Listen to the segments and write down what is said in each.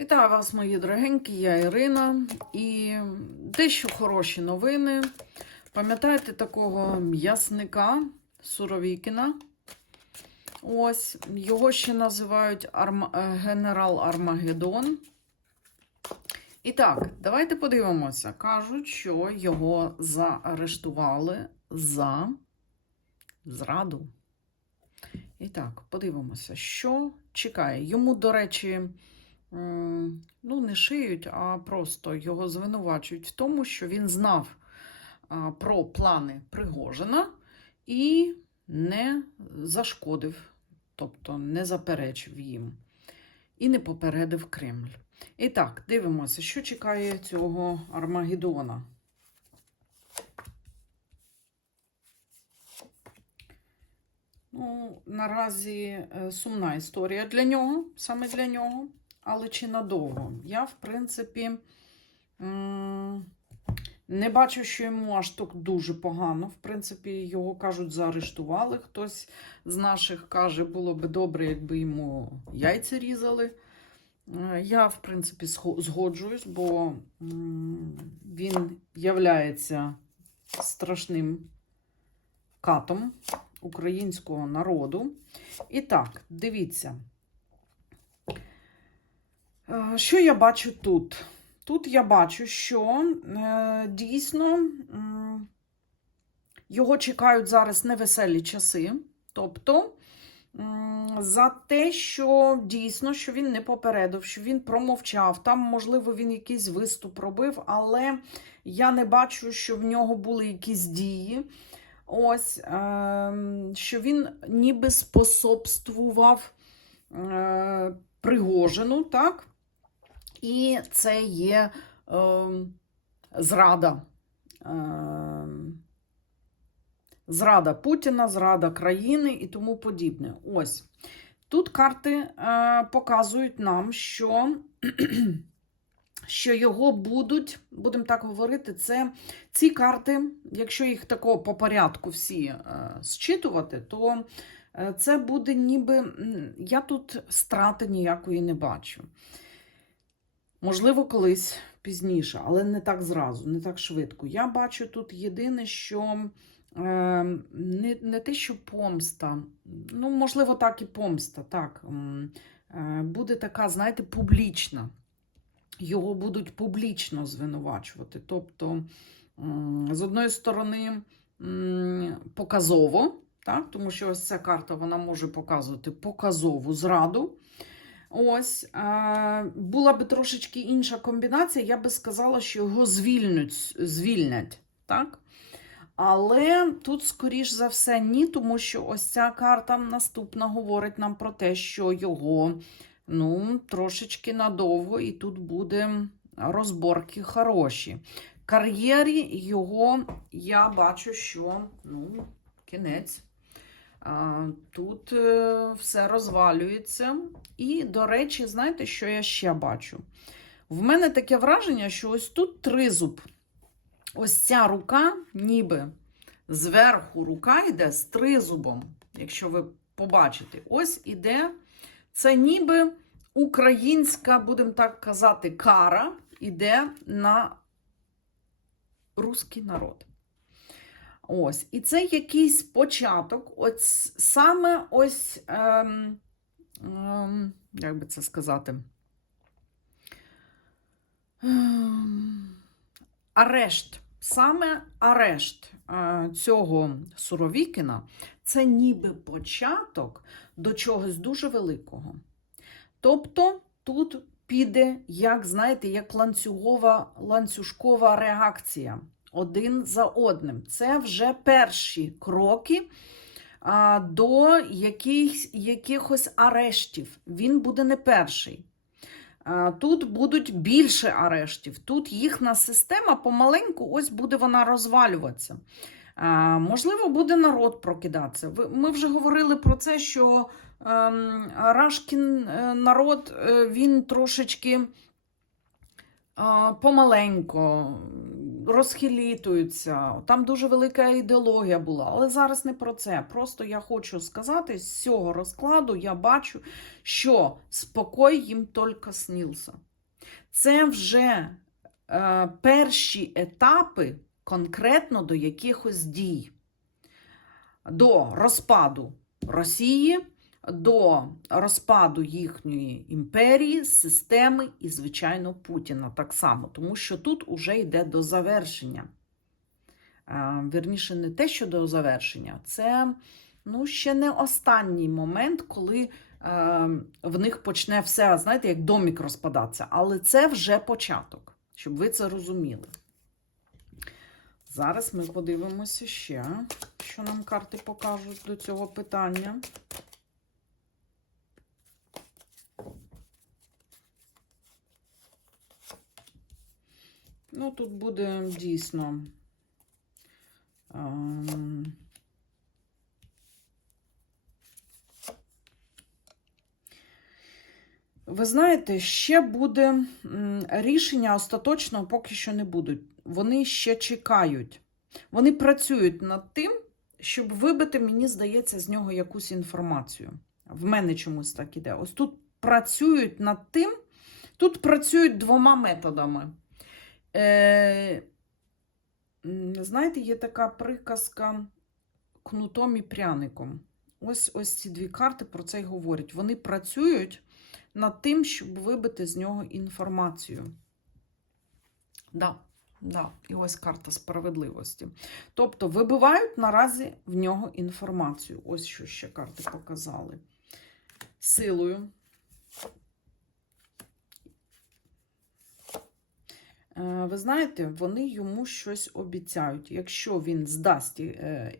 Вітаю вас, мої дорогенькі, я Ірина. І дещо хороші новини. Пам'ятаєте такого м'ясника Суровікіна? Ось, його ще називають Арма... е, генерал Армагеддон. І так, давайте подивимося. Кажуть, що його заарештували за зраду. І так, подивимося, що чекає. Йому, до речі, ну, не шиють, а просто його звинувачують в тому, що він знав про плани Пригожина і не зашкодив, тобто не заперечив їм і не попередив Кремль. І так, дивимося, що чекає цього Армагеддона. Ну, наразі е, сумна історія для нього, саме для нього, але чи надовго? Я, в принципі, не бачу, що йому аж так дуже погано. В принципі, його кажуть, заарештували. Хтось з наших каже, було би добре, якби йому яйця різали. Е, Я, в принципі, згоджуюсь, бо він являється страшним катом українського народу. І так, дивіться. Е, Що я бачу тут? Тут я бачу, що е, дійсно його чекають зараз невеселі часи. Тобто за те, що дійсно що він не попередив, що він промовчав. Там, можливо, він якийсь виступ робив, але я не бачу, що в нього були якісь дії. Ось, е, що він ніби способствував Пригожину, так? І це є е, зрада. Е, зрада Путіна, зрада країни і тому подібне. Ось. Тут карти е, показують нам, що, що його будуть, будемо так говорити, це ці карти, якщо їх такого по порядку всі е, зчитувати, то е, це буде ніби. Я тут страти ніякої не бачу. Можливо, колись пізніше, але не так зразу, не так швидко. Я бачу тут єдине, що е, не, не те, що помста, ну, можливо, так і помста, так, е, буде така, знаєте, публічна. Його будуть публічно звинувачувати. Тобто, з одної сторони, показово, так, тому що ось ця карта вона може показувати показову зраду. Ось була би трошечки інша комбінація, я би сказала, що його звільнять, звільнять. Так? Але тут, скоріш за все, ні, тому що ось ця карта наступна говорить нам про те, що його ну, трошечки надовго, і тут буде розборки хороші. Кар'єрі його я бачу, що ну, кінець. Тут е, все розвалюється. І, до речі, знаєте, що я ще бачу? В мене таке враження, що ось тут тризуб. Ось ця рука, ніби зверху рука йде з тризубом, якщо ви побачите, ось іде. Це ніби українська, будемо так казати, кара іде на руський народ. Ось, і це якийсь початок, ось саме ось, ем, ем, як би це сказати, ем, арешт. Саме арешт е, цього Суровікіна це ніби початок до чогось дуже великого. Тобто тут піде, як знаєте, як ланцюгова, ланцюжкова реакція один за одним. Це вже перші кроки а, до яких, якихось арештів. Він буде не перший. А, Тут будуть більше арештів. Тут їхня система помаленьку, ось буде вона розвалюватися. А, Можливо, буде народ прокидатися. Ми вже говорили про це, що ем, Рашкін е, народ е, він трошечки а, помаленько розхилітуються. Там дуже велика ідеологія була, але зараз не про це. Просто я хочу сказати, з цього розкладу я бачу, що спокій їм тільки снився. Це вже е, перші етапи конкретно до якихось дій, до розпаду Росії, до розпаду їхньої імперії, системи і, звичайно, Путіна так само, тому що тут уже йде до завершення. Е, Вірніше, не те, що до завершення, це ну, ще не останній момент, коли е, в них почне все, знаєте, як домік розпадатися. Але це вже початок, щоб ви це розуміли. Зараз ми подивимося ще, що нам карти покажуть до цього питання. Ну, тут буде дійсно. ем, Ви знаєте, ще буде рішення остаточного поки що не будуть. Вони ще чекають. Вони працюють над тим, щоб вибити, мені здається, з нього якусь інформацію. В мене чомусь так іде. Ось тут працюють над тим, тут працюють двома методами. Е, знаєте, є така приказка кнутом і пряником. Ось ось ці дві карти про це й говорять. Вони працюють над тим, щоб вибити з нього інформацію. Да, да. І ось карта справедливості. Тобто вибивають наразі в нього інформацію. Ось що ще карти показали. Силою. Ви знаєте, вони йому щось обіцяють. Якщо він здасть е,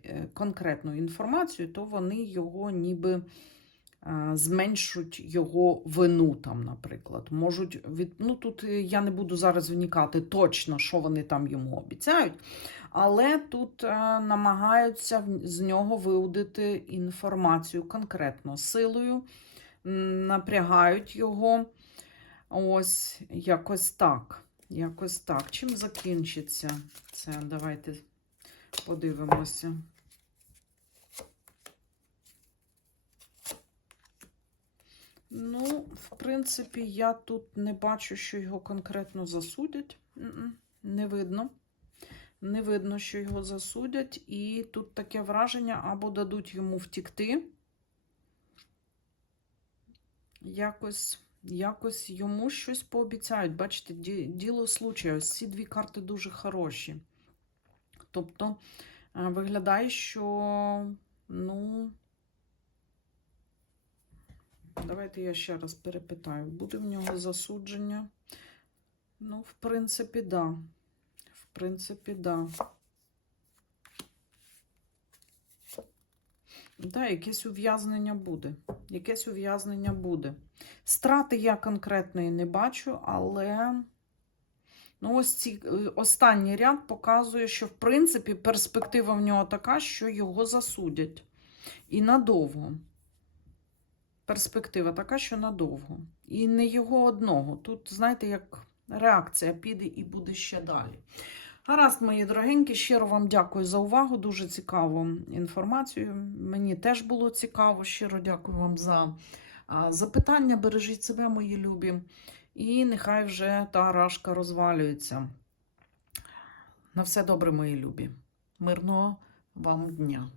е, конкретну інформацію, то вони його ніби е, зменшуть його вину, там, наприклад. Можуть від... ну, тут е, я не буду зараз вникати точно, що вони там йому обіцяють, але тут е, намагаються з нього виудити інформацію конкретно силою, напрягають його. Ось якось так. Якось так. Чим закінчиться це? Давайте подивимося. Ну, в принципі, я тут не бачу, що його конкретно засудять. Не видно. Не видно, що його засудять. І тут таке враження, або дадуть йому втікти. Якось, якось йому щось пообіцяють. Бачите, діло случаю. Ці дві карти дуже хороші. Тобто, е, виглядає, що, ну. Давайте я ще раз перепитаю. Буде в нього засудження? Ну, в принципі, да. В принципі, да. Да, якесь ув'язнення буде. Якесь ув'язнення буде. Страти я конкретної не бачу, але ну, ось ці, е, останній ряд показує, що в принципі перспектива в нього така, що його засудять. І надовго. Перспектива така, що надовго. І не його одного. Тут, знаєте, як реакція піде і буде ще далі. Гаразд, мої дорогенькі, щиро вам дякую за увагу. Дуже цікаву інформацію. Мені теж було цікаво. Щиро дякую вам за запитання. Бережіть себе, мої любі. І нехай вже та рашка розвалюється. На все добре, мої любі. Мирного вам дня!